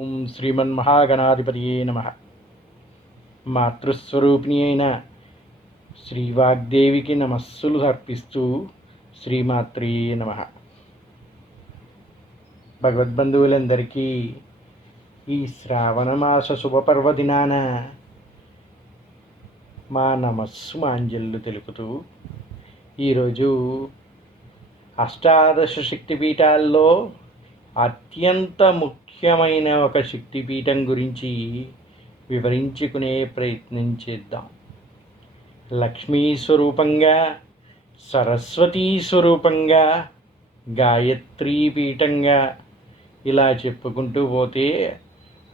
ఓం శ్రీమన్మహాగణాధిపతియే నమ. మాతృస్వరూపిణి అయిన శ్రీవాగ్దేవికి నమస్సులు అర్పిస్తూ శ్రీమాత్రే నమ. భగవద్బంధువులందరికీ ఈ శ్రావణమాస శుభపర్వదినాన మా నమస్సు మాంజల్లు తెలుపుతూ ఈరోజు అష్టాదశ శక్తిపీఠాల్లో అత్యంత ముఖ్యమైన ఒక శక్తిపీఠం గురించి వివరించుకునే ప్రయత్నం చేద్దాం. లక్ష్మీ స్వరూపంగా సరస్వతీ స్వరూపంగా గాయత్రీ పీఠంగా ఇలా చెప్పుకుంటూ పోతే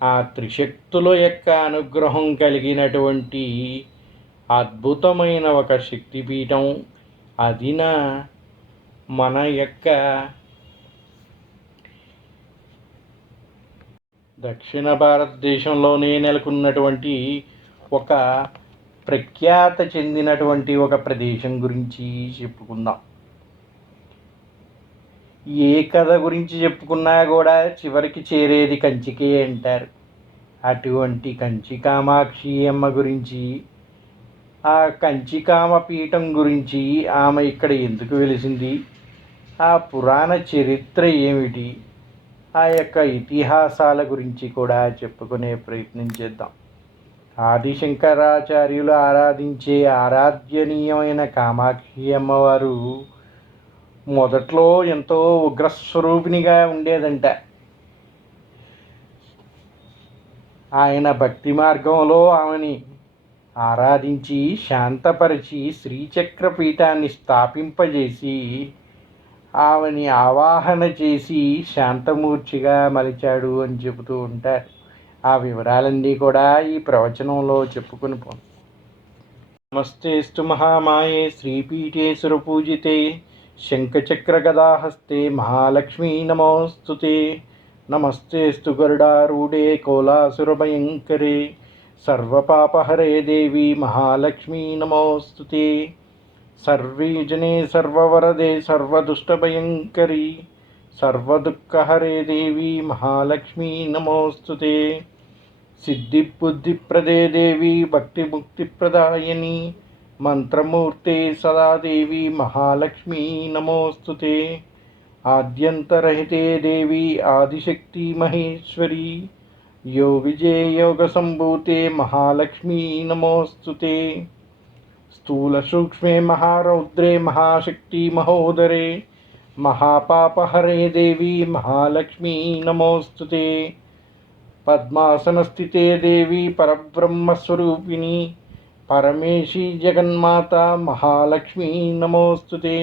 ఆ త్రిశక్తుల యొక్క అనుగ్రహం కలిగినటువంటి అద్భుతమైన ఒక శక్తిపీఠం అదిన మన యొక్క దక్షిణ భారతదేశంలోనే నెలకొన్నటువంటి ఒక ప్రఖ్యాత చెందినటువంటి ఒక ప్రదేశం గురించి చెప్పుకుందాం. ఏ కథ గురించి చెప్పుకున్నా కూడా చివరికి చేరేది కంచికే అంటారు. అటువంటి కంచి కామాక్షి అమ్మ గురించి ఆ కంచికామ పీఠం గురించి ఆమె ఇక్కడ ఎందుకు వెలిసింది? ఆ పురాణ చరిత్ర ఏమిటి? ఆ యొక్క ఇతిహాసాల గురించి కూడా చెప్పుకునే ప్రయత్నం చేద్దాం. ఆదిశంకరాచార్యులు ఆరాధించే ఆరాధ్యనీయమైన కామాక్షి అమ్మవారు మొదట్లో ఎంతో ఉగ్రస్వరూపిణిగా ఉండేదంట. ఆయన భక్తి మార్గంలో ఆమెని ఆరాధించి శాంతపరిచి శ్రీచక్ర పీఠాన్ని స్థాపింపజేసి ఆమెని ఆవాహన చేసి శాంతమూర్చిగా మలిచాడు అని చెబుతూ ఉంటారు. ఆ వివరాలన్నీ కూడా ఈ ప్రవచనంలో చెప్పుకుని పో. నమస్తేస్తు మహామాయే శ్రీపీఠేశ్వర పూజితే శంఖచక్ర గదాహస్తే మహాలక్ష్మీ నమోస్తుతే. నమస్తేస్తు గరుడారూఢే కోలాసురభయంకరే సర్వపాపహరే దేవి మహాలక్ష్మీ నమోస్తుతే. సర్వే జనే సర్వవరదే సర్వదుష్టభయంకరీ సర్వదుఃఖహరే దేవి మహాలక్ష్మీ నమోస్తుతే. సిద్ధిబుద్ధిప్రదే దేవి భక్తిముక్తిప్రదాయని మంత్రమూర్తే సదా దేవి మహాలక్ష్మీ నమోస్తుతే. ఆద్యంతరహితే దేవి ఆదిశక్తి మహేశ్వరి యో విజయయోగసంభూతే మహాలక్ష్మీ నమోస్తుతే స్థూలసూక్ష్మే మహారౌద్రే మహాశక్తి మహోదరే మహాపాపహరే దేవి మహాలక్ష్మీ నమోస్తుతే పద్మాసనస్థితే దేవి పరబ్రహ్మస్వరూపిణి పరమేశి జగన్మాత మహాలక్ష్మీ నమోస్తుతే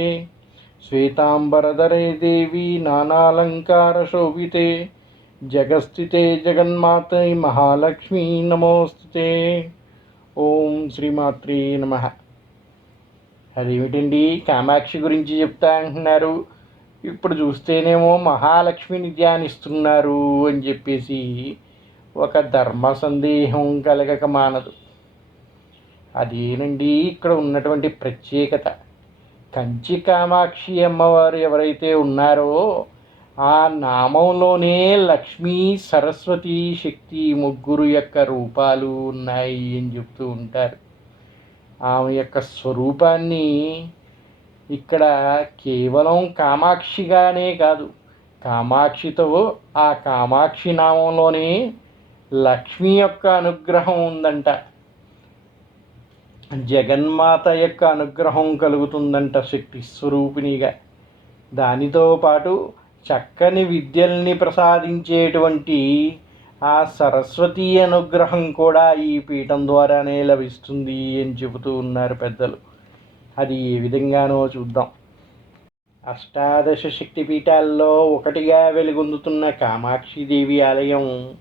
శ్వేతాంబరధరే దేవి నానాలంకారశోభితే జగస్థితే జగన్మాత మహాలక్ష్మీ నమోస్తుతే ఓం శ్రీమాత్రే నమ. అదేమిటండి? కామాక్షి గురించి చెప్తా అంటున్నారు. ఇప్పుడు చూస్తేనేమో మహాలక్ష్మిని ధ్యానిస్తున్నారు అని చెప్పేసి ఒక ధర్మ సందేహం కలగక మానదు. అదేనండి? ఇక్కడ ఉన్నటువంటి ప్రత్యేకత. కంచి కామాక్షి అమ్మవారు ఎవరైతే ఉన్నారో ఆ నామంలోనే లక్ష్మీ సరస్వతి శక్తి ముగ్గురు యొక్క రూపాలు ఉన్నాయి అని చెప్తూ ఉంటారు. ఆమె యొక్క స్వరూపాన్ని ఇక్కడ కేవలం కామాక్షిగానే కాదు కామాక్షితో ఆ కామాక్షి నామంలోనే లక్ష్మి యొక్క అనుగ్రహం ఉందంట. జగన్మాత యొక్క అనుగ్రహం కలుగుతుందంట శక్తి స్వరూపిణిగా. దానితో పాటు చక్కని విద్యల్ని ప్రసాదించేటువంటి ఆ సరస్వతి అనుగ్రహం కూడా ఈ పీఠం ద్వారానే లభిస్తుంది అని చెబుతూ ఉన్నారు పెద్దలు. అది ఏ విధంగానో చూద్దాం. అష్టాదశ శక్తి పీఠాల్లో ఒకటిగా వెలుగొందుతున్న కామాక్షిదేవి ఆలయం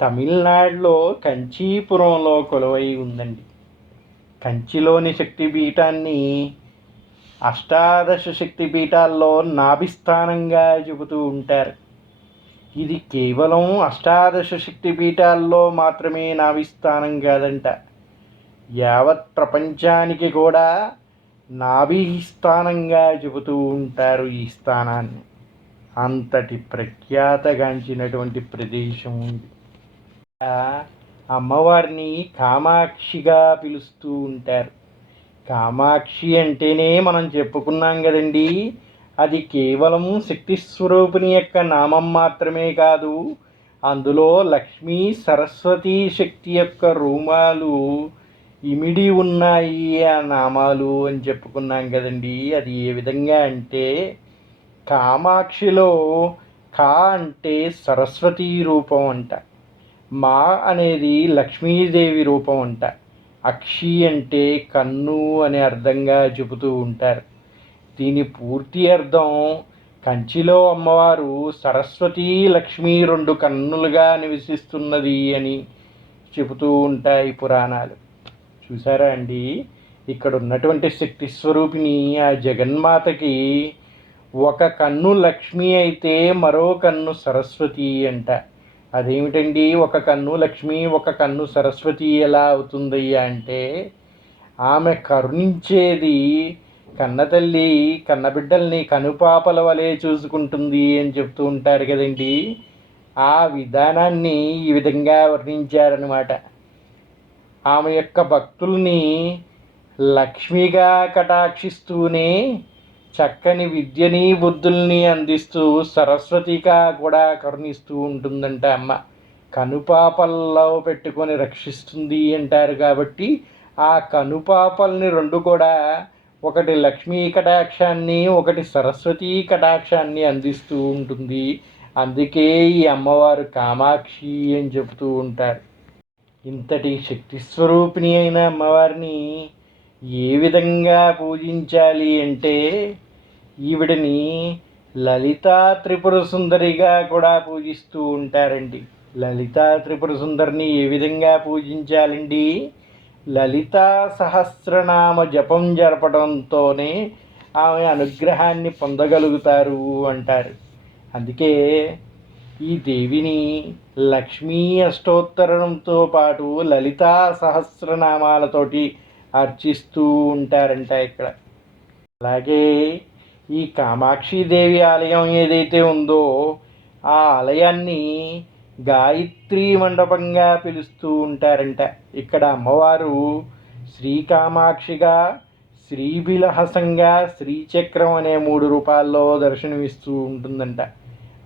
తమిళనాడులో కంచీపురంలో కొలువై ఉందండి. కంచిలోని శక్తి పీఠాన్ని అష్టాదశ శక్తి పీఠాల్లో నాభిస్థానంగా చెబుతూ ఉంటారు. ఇది కేవలం అష్టాదశ శక్తి పీఠాల్లో మాత్రమే నాభిస్థానం కాదంట. యావత్ ప్రపంచానికి కూడా నాభిస్థానంగా చెబుతూ ఉంటారు ఈ స్థానాన్ని. అంతటి ప్రఖ్యాతగాంచినటువంటి ప్రదేశం ఉంది. అమ్మవారిని కామాక్షిగా పిలుస్తూ ఉంటారు. కామాక్షి అంటేనే మనం చెప్పుకున్నాం కదండి. అది కేవలం శక్తి స్వరూపిణి యొక్క నామం మాత్రమే కాదు. అందులో లక్ష్మీ సరస్వతి శక్తి యొక్క రూమాలు ఇమిడి ఉన్నాయి ఆ నామాలు అని చెప్పుకున్నాం కదండి. అది ఏ విధంగా అంటే కామాక్షిలో కా అంటే సరస్వతీ రూపం అంట. మా అనేది లక్ష్మీదేవి రూపం అంట. అక్షి అంటే కన్ను అనే అర్థంగా చెబుతూ ఉంటారు. దీని పూర్తి అర్థం కంచిలో అమ్మవారు సరస్వతి లక్ష్మి రెండు కన్నులుగా నివసిస్తున్నది అని చెబుతూ ఉంటాయి పురాణాలు. చూసారా అండి? ఇక్కడ ఉన్నటువంటి శక్తి స్వరూపిణి ఆ జగన్మాతకి ఒక కన్ను లక్ష్మి అయితే మరో కన్ను సరస్వతి అంట. అదేమిటండి? ఒక కన్ను లక్ష్మి ఒక కన్ను సరస్వతి ఎలా అవుతుందయ్యా అంటే ఆమె కరుణించేది కన్నతల్లి కన్నబిడ్డల్ని కనుపాపల వలె చూసుకుంటుంది అని చెప్తూ ఉంటారు కదండి. ఆ విధానాన్ని ఈ విధంగా వర్ణించారనమాట ఆమె యొక్క భక్తుల్ని లక్ష్మిగా కటాక్షిస్తూనే చక్కని విద్యని బుద్ధుల్ని అందిస్తూ సరస్వతిగా కూడా కరుణిస్తూ ఉంటుందంట అమ్మ. కనుపాపల్లో పెట్టుకొని రక్షిస్తుంది అంటారు కాబట్టి ఆ కనుపాపల్ని రెండు కూడా ఒకటి లక్ష్మీ కటాక్షాన్ని ఒకటి సరస్వతీ కటాక్షాన్ని అందిస్తూ ఉంటుంది. అందుకే ఈ అమ్మవారు కామాక్షి అని చెబుతూ ఉంటారు. ఇంతటి శక్తి స్వరూపిణి అయిన అమ్మవారిని ఏ విధంగా పూజించాలి అంటే ఈవిడని లలితా త్రిపుర సుందరిగా కూడా పూజిస్తూ ఉంటారండి. లలితా త్రిపుర సుందరిని ఏ విధంగా పూజించాలండి? లలితా సహస్రనామ జపం జరపడంతోనే ఆమె అనుగ్రహాన్ని పొందగలుగుతారు అంటారు. అందుకే ఈ దేవిని లక్ష్మీ అష్టోత్తరంతో పాటు లలితా సహస్రనామాలతోటి అర్చిస్తూ ఉంటారంట ఇక్కడ. అలాగే ఈ కామాక్షిదేవి ఆలయం ఏదైతే ఉందో ఆ ఆలయాన్ని గాయత్రి మండపంగా పిలుస్తూ ఉంటారంట. ఇక్కడ అమ్మవారు శ్రీకామాక్షిగా శ్రీబిలహసంగా శ్రీచక్రం అనే మూడు రూపాల్లో దర్శనమిస్తూ ఉంటుందంట.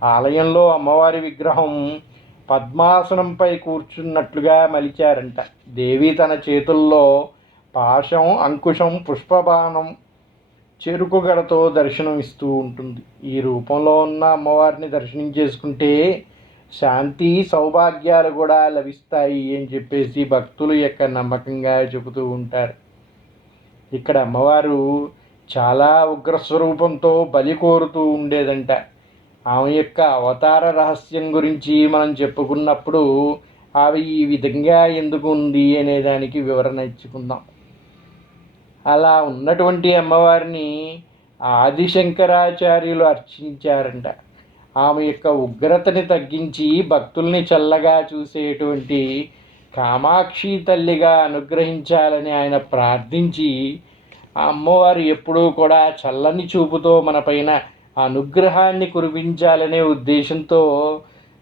ఆలయంలో అమ్మవారి విగ్రహం పద్మాసనంపై కూర్చున్నట్లుగా మలిచారంట. దేవి తన చేతుల్లో పాశం అంకుశం పుష్పబాణం చెరుకుగడతో దర్శనమిస్తూ దర్శనం ఇస్తూ ఉంటుంది. ఈ రూపంలో ఉన్న అమ్మవారిని దర్శనం చేసుకుంటే శాంతి సౌభాగ్యాలు కూడా లభిస్తాయి అని చెప్పేసి భక్తులు యొక్క నమ్మకంగా చెబుతూ ఉంటారు. ఇక్కడ అమ్మవారు చాలా ఉగ్రస్వరూపంతో బలి కోరుతూ ఉండేదంట. ఆమె యొక్క అవతార రహస్యం గురించి మనం చెప్పుకున్నప్పుడు అవి ఈ విధంగా ఎందుకు ఉంది అనే దానికి వివరణ ఇచ్చుకుందాం. అలా ఉన్నటువంటి అమ్మవారిని ఆదిశంకరాచార్యులు అర్చించారంట. ఆమె యొక్క ఉగ్రతని తగ్గించి భక్తుల్ని చల్లగా చూసేటువంటి కామాక్షి తల్లిగా అనుగ్రహించాలని ఆయన ప్రార్థించి ఆ అమ్మవారు ఎప్పుడూ కూడా చల్లని చూపుతో మన పైన అనుగ్రహాన్ని కురిపించాలనే ఉద్దేశంతో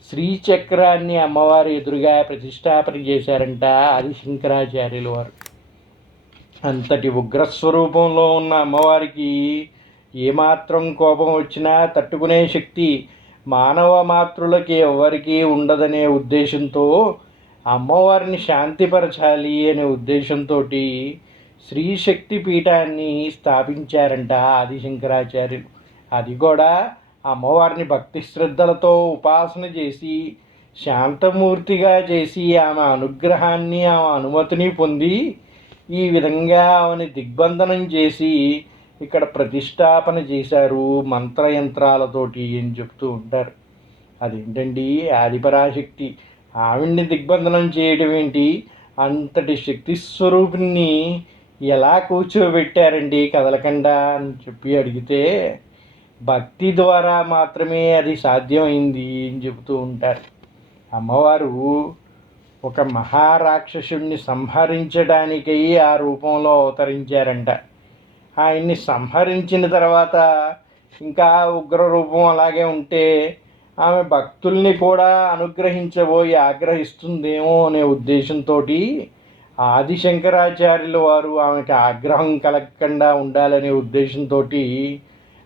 శ్రీచక్రాన్ని అమ్మవారు ఎదురుగా ప్రతిష్టాపన చేశారంట ఆదిశంకరాచార్యులు వారు. అంతటి ఉగ్రస్వరూపంలో ఉన్న అమ్మవారికి ఏమాత్రం కోపం వచ్చినా తట్టుకునే శక్తి మానవ మాతృలకి ఎవరికీ ఉండదనే ఉద్దేశంతో అమ్మవారిని శాంతిపరచాలి అనే ఉద్దేశంతో శ్రీశక్తి పీఠాన్ని స్థాపించారంట ఆదిశంకరాచార్యులు. అది కూడా అమ్మవారిని భక్తి శ్రద్ధలతో ఉపాసన చేసి శాంతమూర్తిగా చేసి ఆమె అనుగ్రహాన్ని ఆమె అనుమతిని పొంది ఈ విధంగా ఆమెని దిగ్బంధనం చేసి ఇక్కడ ప్రతిష్టాపన చేశారు మంత్రయంత్రాలతోటి అని చెప్తూ ఉంటారు. అదేంటండి? ఆదిపరాశక్తి. ఆవిడ్ని దిగ్బంధనం చేయడం ఏంటి? అంతటి శక్తి స్వరూపిణి ఎలా కూర్చోబెట్టారండి కదలకుండా అని చెప్పి అడిగితే భక్తి ద్వారా మాత్రమే అది సాధ్యమైంది అని చెబుతూ ఉంటారు. అమ్మవారు ఒక మహారాక్షసుణ్ణి సంహరించడానికై ఆ రూపంలో అవతరించారంట. ఆయన్ని సంహరించిన తర్వాత ఇంకా ఉగ్ర రూపం అలాగే ఉంటే ఆమె భక్తుల్ని కూడా అనుగ్రహించబోయి ఆగ్రహిస్తుందేమో అనే ఉద్దేశంతో ఆదిశంకరాచార్యుల వారు ఆమెకి ఆగ్రహం కలగకుండా ఉండాలనే ఉద్దేశంతో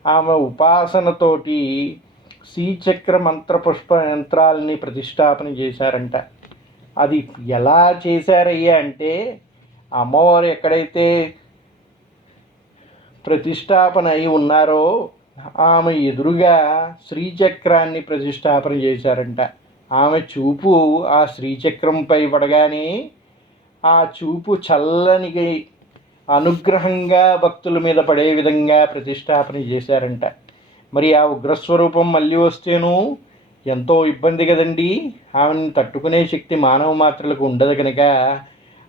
ఆమె ఉపాసనతోటి శ్రీచక్ర మంత్ర పుష్ప యంత్రాలని ప్రతిష్టాపన చేశారంట. అది ఎలా చేశారయ్యా అంటే అమ్మవారు ఎక్కడైతే ప్రతిష్టాపన అయి ఉన్నారో ఆమె ఎదురుగా శ్రీచక్రాన్ని ప్రతిష్టాపన చేశారంట. ఆమె చూపు ఆ శ్రీచక్రంపై పడగానే ఆ చూపు చల్లని అనుగ్రహంగా భక్తుల మీద పడే విధంగా ప్రతిష్టాపన చేశారంట. మరి ఆ ఉగ్రస్వరూపం మళ్ళీ వస్తేను ఎంతో ఇబ్బంది కదండి. ఆమెను తట్టుకునే శక్తి మానవ మాత్రలకు ఉండదు కనుక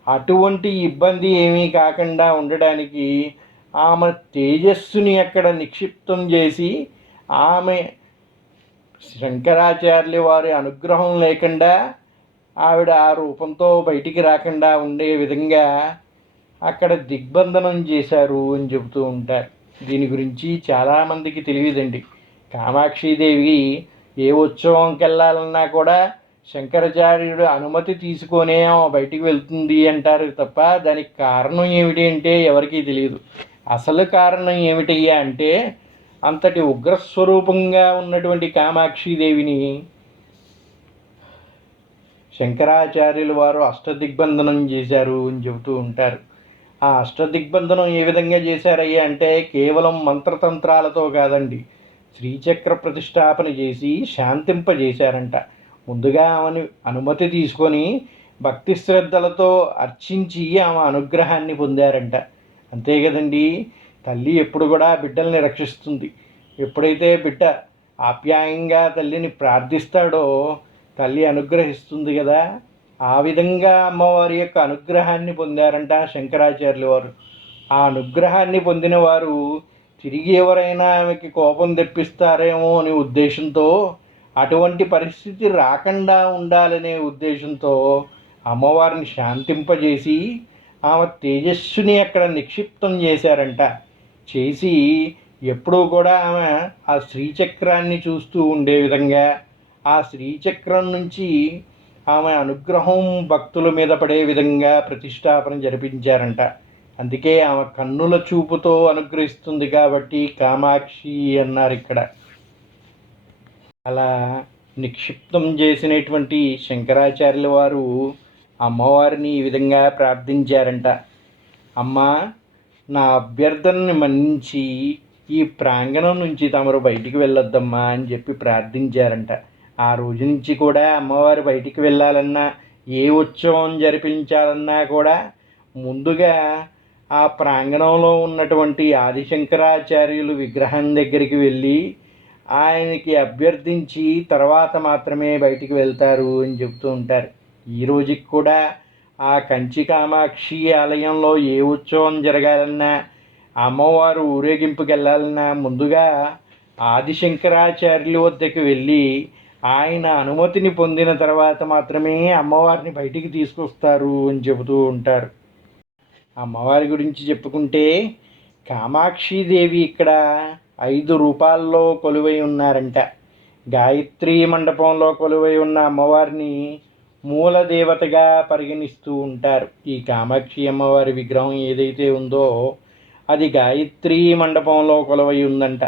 అటువంటి ఇబ్బంది ఏమీ కాకుండా ఉండడానికి ఆమె తేజస్సుని అక్కడ నిక్షిప్తం చేసి ఆమె శంకరాచార్యుల వారి అనుగ్రహం లేకుండా ఆవిడ ఆ రూపంతో బయటికి రాకుండా ఉండే విధంగా అక్కడ దిగ్బంధనం చేశారు అని చెబుతూ ఉంటారు. దీని గురించి చాలామందికి తెలియదండి. కామాక్షిదేవి ఏ ఉత్సవంకి వెళ్ళాలన్నా కూడా శంకరాచార్యుడు అనుమతి తీసుకొనే బయటికి వెళ్తుంది అంటారు తప్ప దానికి కారణం ఏమిటి అంటే ఎవరికీ తెలియదు అసలు కారణం ఏమిటయ్యా అంటే అంతటి ఉగ్రస్వరూపంగా ఉన్నటువంటి కామాక్షిదేవిని శంకరాచార్యులు వారు అష్టదిగ్బంధనం చేశారు అని చెబుతూ ఉంటారు. ఆ అష్టదిగ్బంధనం ఏ విధంగా చేశారయ్యా అంటే కేవలం మంత్రతంత్రాలతో కాదండి. శ్రీచక్ర ప్రతిష్టాపన చేసి శాంతింపజేశారంట. ముందుగా ఆమెను అనుమతి తీసుకొని భక్తి శ్రద్ధలతో అర్చించి ఆమె అనుగ్రహాన్ని పొందారంట. అంతే కదండి? తల్లి ఎప్పుడు కూడా బిడ్డల్ని రక్షిస్తుంది. ఎప్పుడైతే బిడ్డ ఆప్యాయంగా తల్లిని ప్రార్థిస్తాడో తల్లి అనుగ్రహిస్తుంది కదా. ఆ విధంగా అమ్మవారి యొక్క అనుగ్రహాన్ని పొందారంట శంకరాచార్యుల వారు. ఆ అనుగ్రహాన్ని పొందిన వారు తిరిగి ఎవరైనా ఆమెకి కోపం తెప్పిస్తారేమో అనే ఉద్దేశంతో అటువంటి పరిస్థితి రాకుండా ఉండాలనే ఉద్దేశంతో అమ్మవారిని శాంతింపజేసి ఆమె తేజస్సుని అక్కడ నిక్షిప్తం చేశారంట. చేసి ఎప్పుడూ కూడా ఆమె ఆ శ్రీచక్రాన్ని చూస్తూ ఉండే విధంగా ఆ శ్రీచక్రం నుంచి ఆమె అనుగ్రహం భక్తుల మీద పడే విధంగా ప్రతిష్టాపన జరిపించారంట. అందుకే ఆమె కన్నుల చూపుతో అనుగ్రహిస్తుంది కాబట్టి కామాక్షి అన్నారు ఇక్కడ. అలా నిక్షిప్తం చేసినటువంటి శంకరాచార్యుల వారు అమ్మవారిని ఈ విధంగా ప్రార్థించారంట. అమ్మా నా అభ్యర్థనని మన్నించి ఈ ప్రాంగణం నుంచి తమరు బయటికి వెళ్ళొద్దమ్మా అని చెప్పి ప్రార్థించారంట. ఆ రోజు నుంచి కూడా అమ్మవారు బయటికి వెళ్ళాలన్నా ఏ ఉత్సవం జరిపించాలన్నా కూడా ముందుగా ఆ ప్రాంగణంలో ఉన్నటువంటి ఆదిశంకరాచార్యులు విగ్రహం దగ్గరికి వెళ్ళి ఆయనకి అభ్యర్థించి తర్వాత మాత్రమే బయటికి వెళ్తారు అని చెప్తూ ఉంటారు. ఈ రోజుకి కూడా ఆ కంచి కామాక్షి ఆలయంలో ఏ ఉత్సవం జరగాలన్నా అమ్మవారు ఊరేగింపుకి వెళ్ళాలన్నా ముందుగా ఆదిశంకరాచార్యుల వద్దకు వెళ్ళి ఆయన అనుమతిని పొందిన తర్వాత మాత్రమే అమ్మవారిని బయటికి తీసుకొస్తారు అని చెబుతూ ఉంటారు. అమ్మవారి గురించి చెప్పుకుంటే కామాక్షీదేవి ఇక్కడ ఐదు రూపాల్లో కొలువై ఉన్నారంట. గాయత్రి మండపంలో కొలువై ఉన్న అమ్మవారిని మూల దేవతగా పరిగణిస్తూ ఉంటారు. ఈ కామాక్షి అమ్మవారి విగ్రహం ఏదైతే ఉందో అది గాయత్రి మండపంలో కొలువై ఉందంట.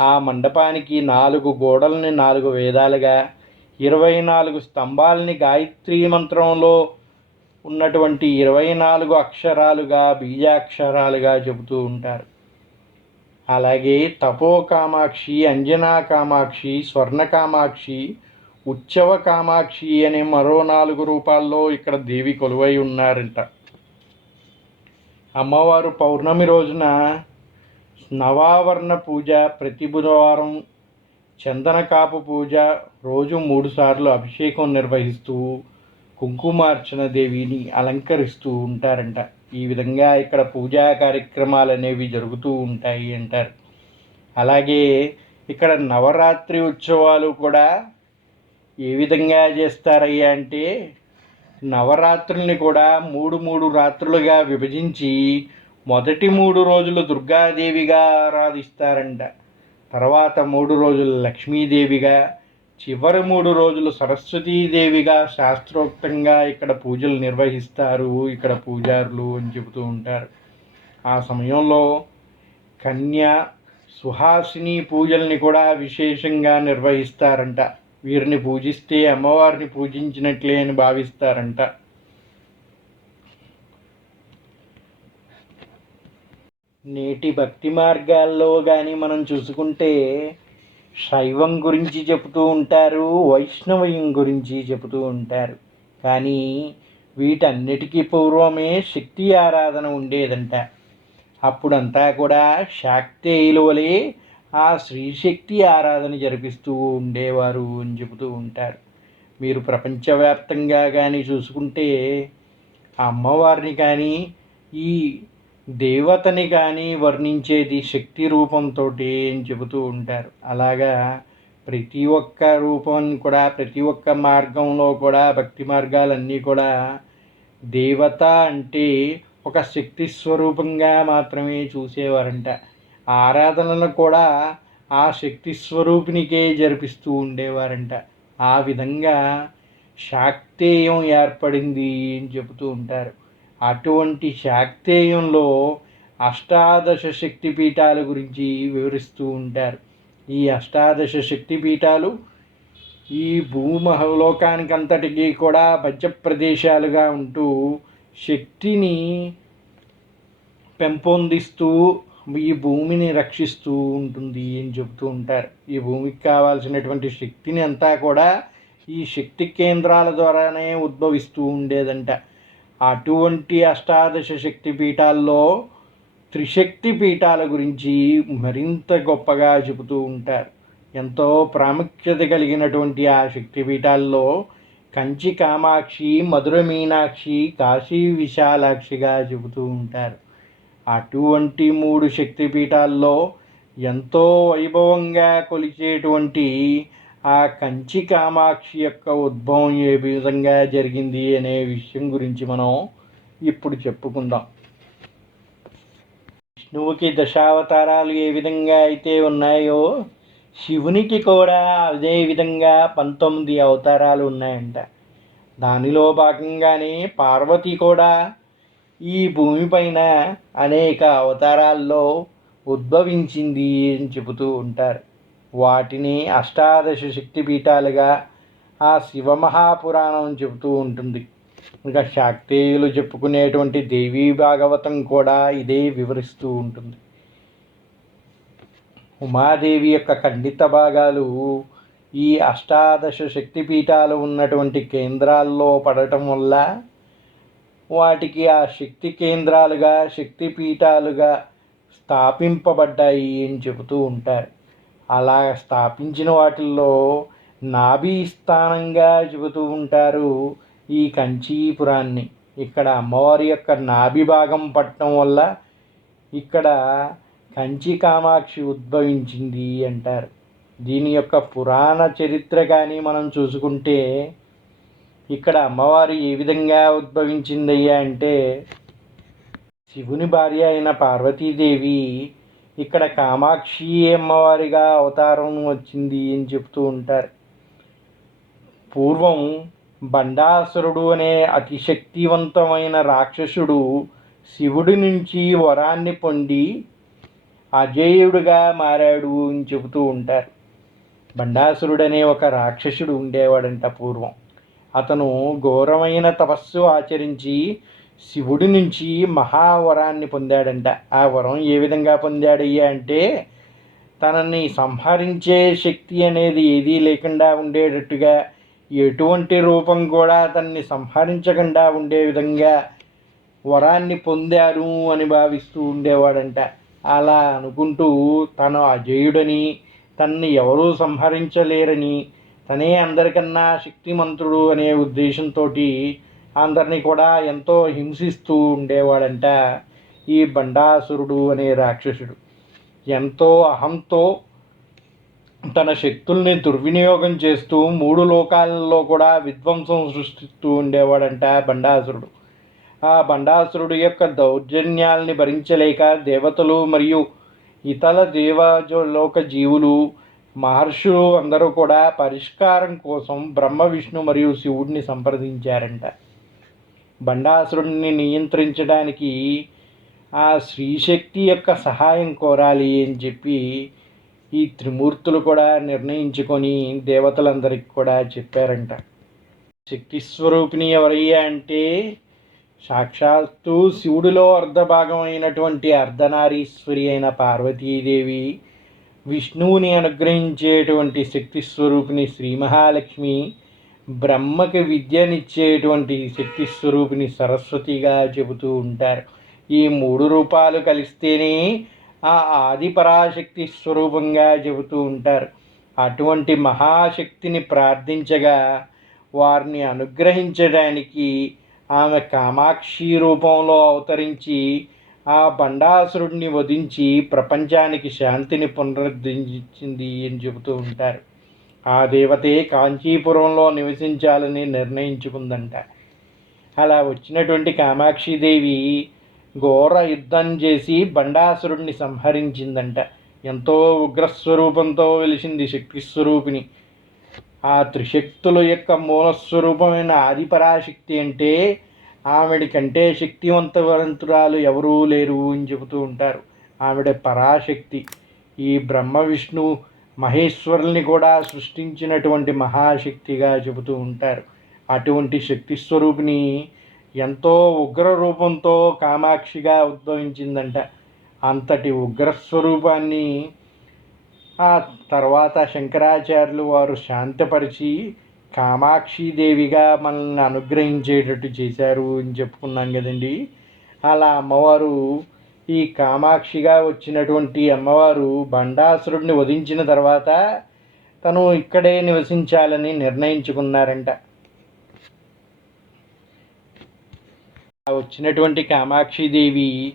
ఆ మండపానికి నాలుగు గోడల్ని నాలుగు వేదాలుగా ఇరవై నాలుగు స్తంభాలని గాయత్రీ మంత్రంలో ఉన్నటువంటి ఇరవై నాలుగు అక్షరాలుగా బీజాక్షరాలుగా చెబుతూ ఉంటారు. అలాగే తపో కామాక్షి అంజనా కామాక్షి స్వర్ణ కామాక్షి ఉత్సవ కామాక్షి అనే మరో నాలుగు రూపాల్లో ఇక్కడ దేవి కొలువై ఉన్నారంట. అమ్మవారు పౌర్ణమి రోజున నవావర్ణ పూజ ప్రతి బుధవారం చందన కాపు పూజ రోజు మూడుసార్లు అభిషేకం నిర్వహిస్తూ కుంకుమార్చన దేవిని అలంకరిస్తూ ఉంటారంట. ఈ విధంగా ఇక్కడ పూజా కార్యక్రమాలు అనేవి జరుగుతూ ఉంటాయి అంటారు. అలాగే ఇక్కడ నవరాత్రి ఉత్సవాలు కూడా ఏ విధంగా చేస్తారయ్యా అంటే నవరాత్రుల్ని కూడా మూడు మూడు రాత్రులుగా విభజించి మొదటి మూడు రోజులు దుర్గాదేవిగా ఆరాధిస్తారంట. తర్వాత మూడు రోజులు లక్ష్మీదేవిగా చివరి మూడు రోజులు సరస్వతీదేవిగా శాస్త్రోక్తంగా ఇక్కడ పూజలు నిర్వహిస్తారు ఇక్కడ పూజారులు అని చెబుతూ ఉంటారు. ఆ సమయంలో కన్య సుహాసిని పూజల్ని కూడా విశేషంగా నిర్వహిస్తారంట. వీరిని పూజిస్తే అమ్మవారిని పూజించినట్లే అని భావిస్తారంట. నేటి భక్తి మార్గాల్లో కానీ మనం చూసుకుంటే శైవం గురించి చెబుతూ ఉంటారు వైష్ణవయం గురించి చెబుతూ ఉంటారు. కానీ వీటన్నిటికీ పూర్వమే శక్తి ఆరాధన ఉండేదంట. అప్పుడంతా కూడా శాక్తేయుల వలె ఆ శ్రీశక్తి ఆరాధన జరిపిస్తూ ఉండేవారు అని చెబుతూ ఉంటారు. మీరు ప్రపంచవ్యాప్తంగా కానీ చూసుకుంటే అమ్మవారిని కానీ ఈ దేవతని కానీ వర్ణించేది శక్తి రూపంతో అని చెబుతూ ఉంటారు. అలాగా ప్రతి ఒక్క రూపం కూడా ప్రతి ఒక్క మార్గంలో కూడా భక్తి మార్గాలన్నీ కూడా దేవత అంటే ఒక శక్తి స్వరూపంగా మాత్రమే చూసేవారంట. ఆరాధనలు కూడా ఆ శక్తి స్వరూపినికే జరిపిస్తూ ఉండేవారంట. ఆ విధంగా శాక్తేయం ఏర్పడింది అని చెబుతూ ఉంటారు. అటువంటి శాక్తేయంలో అష్టాదశ శక్తిపీఠాల గురించి వివరిస్తూ ఉంటారు. ఈ అష్టాదశ శక్తి పీఠాలు ఈ భూమలోకానికంతటికీ కూడా మధ్య ప్రదేశాలుగా ఉంటూ శక్తిని పెంపొందిస్తూ ఈ భూమిని రక్షిస్తూ ఉంటుంది అని చెబుతూ ఉంటారు. ఈ భూమికి కావాల్సినటువంటి శక్తిని అంతా కూడా ఈ శక్తి కేంద్రాల ద్వారానే ఉద్భవిస్తూ ఉండేదంట. అటువంటి అష్టాదశ శక్తి పీఠాల్లో త్రిశక్తి పీఠాల గురించి మరింత గొప్పగా చెబుతూ ఉంటారు. ఎంతో ప్రాముఖ్యత కలిగినటువంటి ఆ శక్తి పీఠాల్లో కంచి కామాక్షి మధుర మీనాక్షి కాశీ విశాలాక్షిగా చెబుతూ ఉంటారు. అటువంటి మూడు శక్తిపీఠాల్లో ఎంతో వైభవంగా కొలిచేటువంటి ఆ కంచి కామాక్షి యొక్క ఉద్భవం ఏ విధంగా జరిగింది అనే విషయం గురించి మనం ఇప్పుడు చెప్పుకుందాం. విష్ణువుకి దశావతారాలు ఏ విధంగా అయితే ఉన్నాయో శివునికి కూడా అదే విధంగా పంతొమ్మిది అవతారాలు ఉన్నాయంట. దానిలో భాగంగానే పార్వతి కూడా ఈ భూమిపైన అనేక అవతారాల్లో ఉద్భవించింది అని చెబుతూ ఉంటారు. వాటిని అష్టాదశ శక్తి పీఠాలుగా ఆ శివమహాపురాణం చెబుతూ ఉంటుంది. ఇంకా శాక్తేయులు చెప్పుకునేటువంటి దేవీ భాగవతం కూడా ఇదే వివరిస్తూ ఉంటుంది. ఉమాదేవి యొక్క ఖండిత భాగాలు ఈ అష్టాదశ శక్తి పీఠాలు ఉన్నటువంటి కేంద్రాల్లో పడటం వల్ల వాటికి ఆ శక్తి కేంద్రాలుగా శక్తి పీఠాలుగా స్థాపింపబడ్డాయి అని చెబుతూ ఉంటారు. అలా స్థాపించిన వాటిల్లో నాభిస్థానంగా చెబుతూ ఉంటారు ఈ కంచీపురాన్ని. ఇక్కడ అమ్మవారి యొక్క నాభి భాగం పట్టడం వల్ల ఇక్కడ కంచి కామాక్షి ఉద్భవించింది అంటారు. దీని యొక్క పురాణ చరిత్ర కానీ మనం చూసుకుంటే ఇక్కడ అమ్మవారు ఏ విధంగా ఉద్భవించిందయ్యా అంటే శివుని భార్య అయిన పార్వతీదేవి ఇక్కడ కామాక్షి అమ్మవారిగా అవతారం వచ్చింది అని చెప్తూ ఉంటారు. పూర్వం బండాసురుడు అనే అతి శక్తివంతమైన రాక్షసుడు శివుడి నుంచి వరాన్ని పొంది అజేయుడుగా మారాడు అని చెబుతూ ఉంటారు. బండాసురుడు అనే ఒక రాక్షసుడు ఉండేవాడంట పూర్వం. అతను ఘోరమైన తపస్సు ఆచరించి శివుడి నుంచి మహావరాన్ని పొందాడంట. ఆ వరం ఏ విధంగా పొందాడయ్యా అంటే తనని సంహరించే శక్తి అనేది ఏదీ లేకుండా ఉండేటట్టుగా ఎటువంటి రూపం కూడా తనని సంహరించకుండా ఉండే విధంగా వరాన్ని పొందారు అని భావిస్తూ ఉండేవాడంట. అలా అనుకుంటూ తను అజయుడని తన్ని ఎవరూ సంహరించలేరని తనే అందరికన్నా శక్తిమంతుడు అనే ఉద్దేశంతో అందరినీ కూడా ఎంతో హింసిస్తూ ఉండేవాడంట ఈ బండాసురుడు అనే రాక్షసుడు. ఎంతో అహంతో తన శక్తుల్ని దుర్వినియోగం చేస్తూ మూడు లోకాలలో కూడా విధ్వంసం సృష్టిస్తూ ఉండేవాడంట బండాసురుడు. ఆ బండాసురుడు యొక్క దౌర్జన్యాల్ని భరించలేక దేవతలు మరియు ఇతర దేవలోక జీవులు మహర్షులు అందరూ కూడా పరిష్కారం కోసం బ్రహ్మ విష్ణు మరియు శివుడిని సంప్రదించారంట. బండాసురుడిని నియంత్రించడానికి ఆ శ్రీశక్తి యొక్క సహాయం కోరాలి అని చెప్పి ఈ త్రిమూర్తులు కూడా నిర్ణయించుకొని దేవతలందరికీ కూడా చెప్పారంట. శక్తి స్వరూపిణి ఎవరయ్యా అంటే సాక్షాత్తు శివుడిలో అర్ధభాగం అయినటువంటి అర్ధనారీశ్వరి అయిన పార్వతీదేవి. విష్ణువుని అనుగ్రహించేటువంటి శక్తి స్వరూపిణి శ్రీ మహాలక్ష్మి. బ్రహ్మకి విద్యనిచ్చేటువంటి శక్తి స్వరూపిణి సరస్వతిగా చెబుతూ ఉంటారు. ఈ మూడు రూపాలు కలిస్తేనే ఆ ఆదిపరాశక్తి స్వరూపంగా చెబుతూ ఉంటారు. అటువంటి మహాశక్తిని ప్రార్థించగా వారిని అనుగ్రహించడానికి ఆమె కామాక్షి రూపంలో అవతరించి ఆ బండాసురుడిని వధించి ప్రపంచానికి శాంతిని పునరుద్ధరించింది అని చెబుతూ ఉంటారు. ఆ దేవతే కాంచీపురంలో నివసించాలని నిర్ణయించుకుందంట. అలా వచ్చినటువంటి కామాక్షిదేవి ఘోర యుద్ధం చేసి బండాసురుడిని సంహరించిందంట. ఎంతో ఉగ్రస్వరూపంతో వెలిసింది శక్తిస్వరూపిణి. ఆ త్రిశక్తుల యొక్క మూలస్వరూపమైన ఆదిపరాశక్తి అంటే ఆవిడ కంటే శక్తివంతవంతురాలు ఎవరూ లేరు అని చెబుతూ ఉంటారు. ఆవిడ పరాశక్తి. ఈ బ్రహ్మ విష్ణు మహేశ్వరుల్ని కూడా సృష్టించినటువంటి మహాశక్తిగా చెబుతూ ఉంటారు. అటువంటి శక్తి స్వరూపిణి ఎంతో ఉగ్ర రూపంతో కామాక్షిగా ఉద్భవించిందంట. అంతటి ఉగ్రస్వరూపాన్ని ఆ తర్వాత శంకరాచార్యులు వారు శాంతపరిచి కామాక్షిదేవిగా మనల్ని అనుగ్రహించేటట్టు చేశారు అని చెప్పుకున్నాం కదండి. అలా అమ్మవారు ఈ కామాక్షిగా వచ్చినటువంటి అమ్మవారు బండాసురుడిని వధించిన తర్వాత తను ఇక్కడే నివసించాలని నిర్ణయించుకున్నారంట. వచ్చినటువంటి కామాక్షిదేవి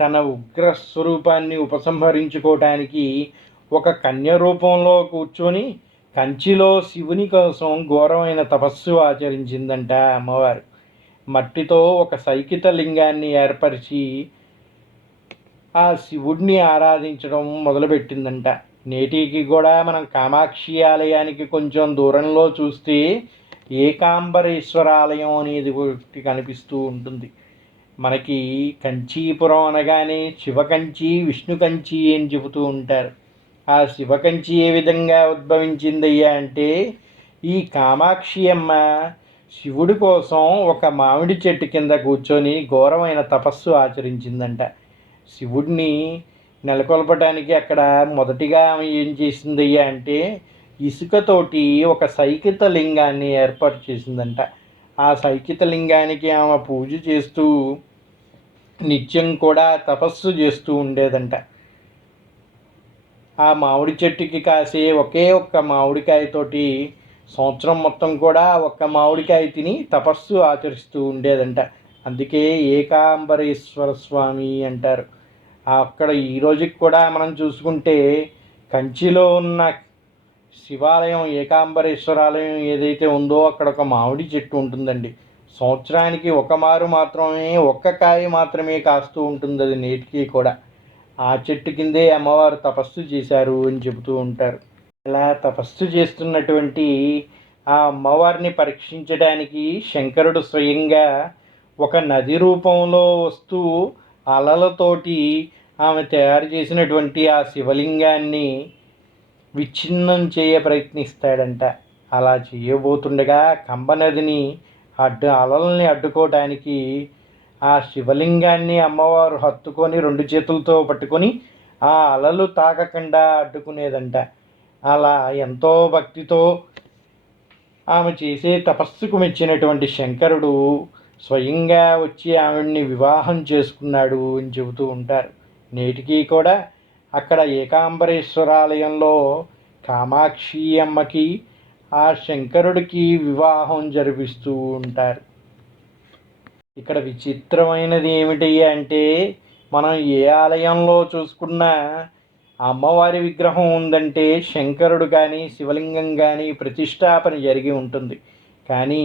తన ఉగ్ర స్వరూపాన్ని ఉపసంహరించుకోవటానికి ఒక కన్య రూపంలో కూర్చొని కంచిలో శివుని కోసం ఘోరమైన తపస్సు ఆచరించిందంట అమ్మవారు. మట్టితో ఒక సైకిత లింగాన్ని ఏర్పరిచి ఆ శివుడిని ఆరాధించడం మొదలుపెట్టిందంట. నేటికి కూడా మనం కామాక్షి ఆలయానికి కొంచెం దూరంలో చూస్తే ఏకాంబరేశ్వర ఆలయం అనేది ఒకటి కనిపిస్తూ ఉంటుంది. మనకి కంచీపురం అనగానే శివకంచి విష్ణు కంచి అని చెబుతూ ఉంటారు. ఆ శివకంచి ఏ విధంగా ఉద్భవించిందయ్యా అంటే ఈ కామాక్షి అమ్మ శివుడి కోసం ఒక మామిడి చెట్టు కింద కూర్చొని ఘోరమైన తపస్సు ఆచరించిందంట. శివుడిని నెలకొల్పటానికి అక్కడ మొదటిగా ఆమె ఏం చేసిందయ్యా అంటే ఇసుకతోటి ఒక సైకిత లింగాన్ని ఏర్పాటు చేసిందంట. ఆ సైకిత లింగానికి ఆమె పూజ చేస్తూ నిత్యం కూడా తపస్సు చేస్తూ ఉండేదంట. ఆ మామిడి చెట్టుకి కాసే ఒకే ఒక్క మామిడికాయతోటి సంవత్సరం మొత్తం కూడా ఒక్క మామిడికాయ తిని తపస్సు ఆచరిస్తూ ఉండేదంట. అందుకే ఏకాంబరేశ్వర స్వామి అంటారు. అక్కడ ఈ రోజుకి కూడా మనం చూసుకుంటే కంచిలో ఉన్న శివాలయం ఏకాంబరేశ్వరాలయం ఏదైతే ఉందో అక్కడ ఒక మామిడి చెట్టు ఉంటుందండి. సంవత్సరానికి ఒక మారు మాత్రమే ఒక్క కాయ మాత్రమే కాస్తూ ఉంటుంది అది నేటికి కూడా. ఆ చెట్టు కిందే అమ్మవారు తపస్సు చేశారు అని చెబుతూ ఉంటారు. ఇలా తపస్సు చేస్తున్నటువంటి ఆ అమ్మవారిని పరీక్షించడానికి శంకరుడు స్వయంగా ఒక నది రూపంలో వస్తూ అలలతోటి ఆమె తయారు చేసినటువంటి ఆ శివలింగాన్ని విచ్ఛిన్నం చేయ ప్రయత్నిస్తాడంట. అలా చేయబోతుండగా కంబనదిని అడ్డు అలల్ని అడ్డుకోవడానికి ఆ శివలింగాన్ని అమ్మవారు హత్తుకొని రెండు చేతులతో పట్టుకొని ఆ అలలు తాకకుండా అడ్డుకునేదంట. అలా ఎంతో భక్తితో ఆమె చేసే తపస్సుకు మెచ్చినటువంటి శంకరుడు స్వయంగా వచ్చి ఆవిడ్ని వివాహం చేసుకున్నాడు అని చెబుతూ ఉంటారు. నేటికి కూడా అక్కడ ఏకాంబరేశ్వరాలయంలో కామాక్షి అమ్మకి ఆ శంకరుడికి వివాహం జరిపిస్తూ ఉంటారు. ఇక్కడ విచిత్రమైనది ఏమిటి అంటే మనం ఏ ఆలయంలో చూసుకున్నా అమ్మవారి విగ్రహం ఉందంటే శంకరుడు కానీ శివలింగం కానీ ప్రతిష్టాపన జరిగి ఉంటుంది. కానీ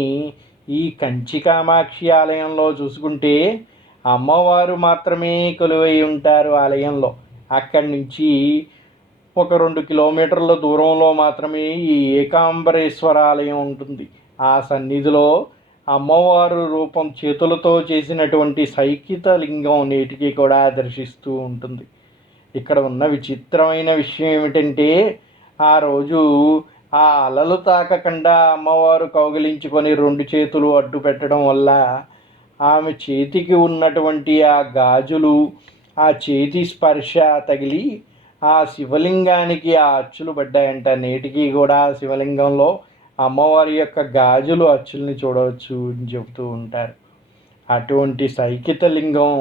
ఈ కంచి కామాక్షి ఆలయంలో చూసుకుంటే అమ్మవారు మాత్రమే కొలువై ఉంటారు ఆలయంలో. అక్కడి నుంచి ఒక రెండు కిలోమీటర్ల దూరంలో మాత్రమే ఈ ఏకాంబరేశ్వర ఆలయం ఉంటుంది. ఆ సన్నిధిలో అమ్మవారు రూపం చేతులతో చేసినటువంటి సైకిత లింగం నేటికి కూడా దర్శిస్తూ ఉంటుంది. ఇక్కడ ఉన్న విచిత్రమైన విషయం ఏమిటంటే ఆ రోజు ఆ అలలు తాకకుండా అమ్మవారు కౌగిలించుకొని రెండు చేతులు అడ్డు పెట్టడం వల్ల ఆమె చేతికి ఉన్నటువంటి ఆ గాజులు ఆ చేతి స్పర్శ తగిలి ఆ శివలింగానికి ఆ అచ్చులు పడ్డాయంట. నేటికి కూడా శివలింగంలో అమ్మవారి యొక్క గాజులు అచ్చుల్ని చూడవచ్చు అని చెబుతూ ఉంటారు. అటువంటి సైకిత లింగం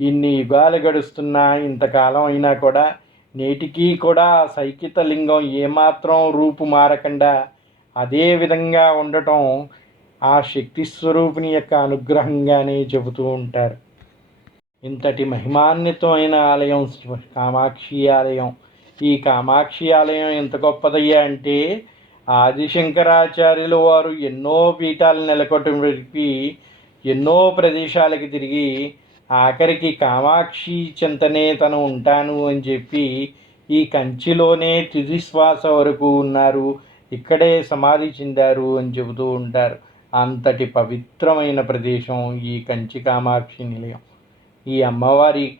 ఇన్ని యుగాలు గడుస్తున్నా ఇంతకాలం అయినా కూడా నేటికీ కూడా సైకిత లింగం ఏమాత్రం రూపు మారకుండా అదే విధంగా ఉండటం ఆ శక్తి స్వరూపిణి యొక్క అనుగ్రహంగానే చెబుతూ ఉంటారు. ఇంతటి మహిమాన్వితమైన ఆలయం కామాక్షి ఆలయం. ఈ కామాక్షి ఆలయం ఎంత గొప్పదయ్యా అంటే ఆదిశంకరాచార్యులు వారు ఎన్నో పీఠాలు నెలకొట్టి ఎన్నో ప్రదేశాలకి తిరిగి ఆఖరికి కామాక్షి చింతనే తను ఉంటాను అని చెప్పి ఈ కంచిలోనే తుదిశ్వాస వరకు ఉన్నారు. ఇక్కడే సమాధి చెందారు అని చెబుతూ ఉంటారు. అంతటి పవిత్రమైన ప్రదేశం ఈ కంచి కామాక్షి నిలయం. ఈ అమ్మవారి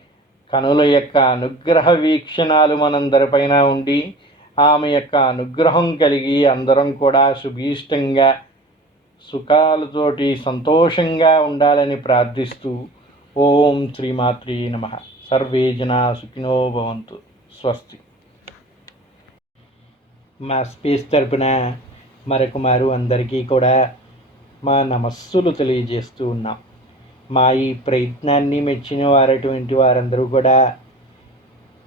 కనుల యొక్క అనుగ్రహ వీక్షణాలు మనందరిపైన ఉండి ఆమె యొక్క అనుగ్రహం కలిగి అందరం కూడా సుభీష్టంగా సుఖాలతోటి సంతోషంగా ఉండాలని ప్రార్థిస్తూ ఓం శ్రీమాత్రి నమ. సర్వే జనా సుఖినో భవంతు. స్వస్తి. మా స్పేస్ తరపున మరొక అందరికీ కూడా మా నమస్సులు తెలియజేస్తూ ఉన్నాం. మా ఈ ప్రయత్నాన్ని మెచ్చిన వారటువంటి వారందరూ కూడా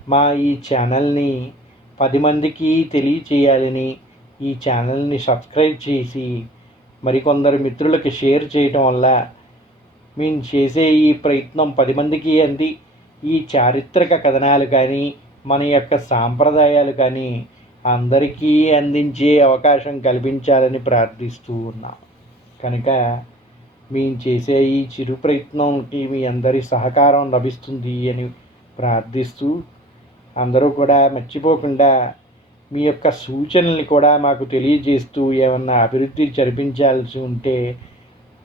మా ఈ ఛానల్ని పది మందికి తెలియచేయాలని ఈ ఛానల్ని సబ్స్క్రైబ్ చేసి మరికొందరు మిత్రులకు షేర్ చేయటం వల్ల మేము చేసే ఈ ప్రయత్నం పది మందికి అంది. ఈ చారిత్రక కథనాలు కానీ మన యొక్క సాంప్రదాయాలు కానీ అందరికీ అందించే అవకాశం కల్పించాలని ప్రార్థిస్తూ ఉన్నాం. కనుక మేము చేసే ఈ చిరు ప్రయత్నంకి మీ అందరి సహకారం లభిస్తుంది అని ప్రార్థిస్తూ అందరూ కూడా మర్చిపోకుండా మీ యొక్క సూచనల్ని కూడా మాకు తెలియజేస్తూ ఏమన్నా అభివృద్ధి జరిపించాల్సి ఉంటే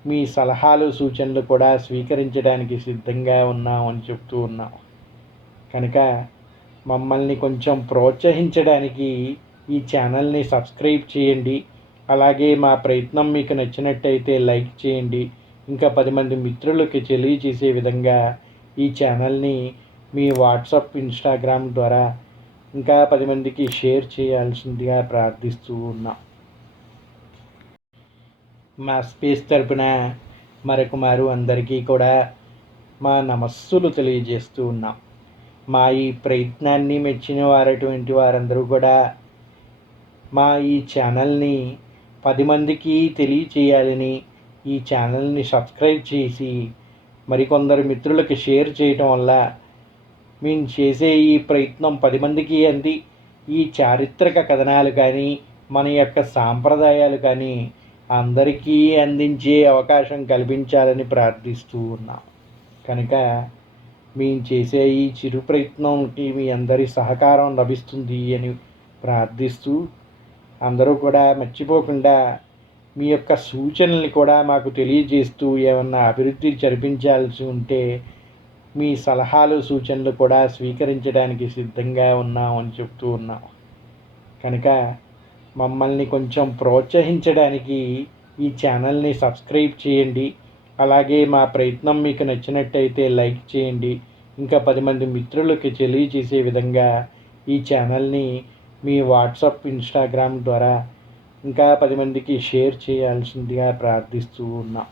మీ సలహాలు సూచనలు కూడా స్వీకరించడానికి సిద్ధంగా ఉన్నాం అని చెప్తూ ఉన్నాం. కనుక మమ్మల్ని కొంచెం ప్రోత్సహించడానికి ఈ ఛానల్ని సబ్స్క్రైబ్ చేయండి. అలాగే మా ప్రయత్నం మీకు నచ్చినట్టయితే లైక్ చేయండి. ఇంకా పది మంది మిత్రులకి తెలియజేసే విధంగా ఈ ఛానల్ని మీ వాట్సాప్ ఇన్స్టాగ్రామ్ ద్వారా ఇంకా పది మందికి షేర్ చేయాల్సిందిగా ప్రార్థిస్తూ ఉన్నాం. మా స్పేస్ తరపున మరొక అందరికీ కూడా మా నమస్సులు తెలియజేస్తూ ఉన్నాం. మా ఈ ప్రయత్నాన్ని మెచ్చిన వారటువంటి వారందరూ కూడా మా ఈ ఛానల్ని పది మందికి తెలియచేయాలని ఈ ఛానల్ని సబ్స్క్రైబ్ చేసి మరికొందరు మిత్రులకు షేర్ చేయటం వల్ల మేము చేసే ఈ ప్రయత్నం పది మందికి అంది. ఈ చారిత్రక కథనాలు కానీ మన యొక్క సాంప్రదాయాలు కానీ అందరికీ అందించే అవకాశం కల్పించాలని ప్రార్థిస్తూ ఉన్నాం. కనుక మేము చేసే ఈ చిరు ప్రయత్నంకి మీ అందరి సహకారం లభిస్తుంది అని ప్రార్థిస్తూ అందరూ కూడా మర్చిపోకుండా మీ యొక్క సూచనల్ని కూడా మాకు తెలియజేస్తూ ఏమన్నా అభివృద్ధి జరిపించాల్సి ఉంటే మీ సలహాలు సూచనలు కూడా స్వీకరించడానికి సిద్ధంగా ఉన్నాం అని చెప్తూ ఉన్నాం. కనుక మమ్మల్ని కొంచెం ప్రోత్సహించడానికి ఈ ఛానల్ని సబ్స్క్రైబ్ చేయండి. అలాగే మా ప్రయత్నం మీకు నచ్చినట్టయితే లైక్ చేయండి. ఇంకా పది మంది మిత్రులకి తెలియజేసే విధంగా ఈ ఛానల్ని మీ వాట్సాప్ ఇన్స్టాగ్రామ్ ద్వారా ఇంకా పది మందికి షేర్ చేయాల్సిందిగా ప్రార్థిస్తూ ఉన్నాం.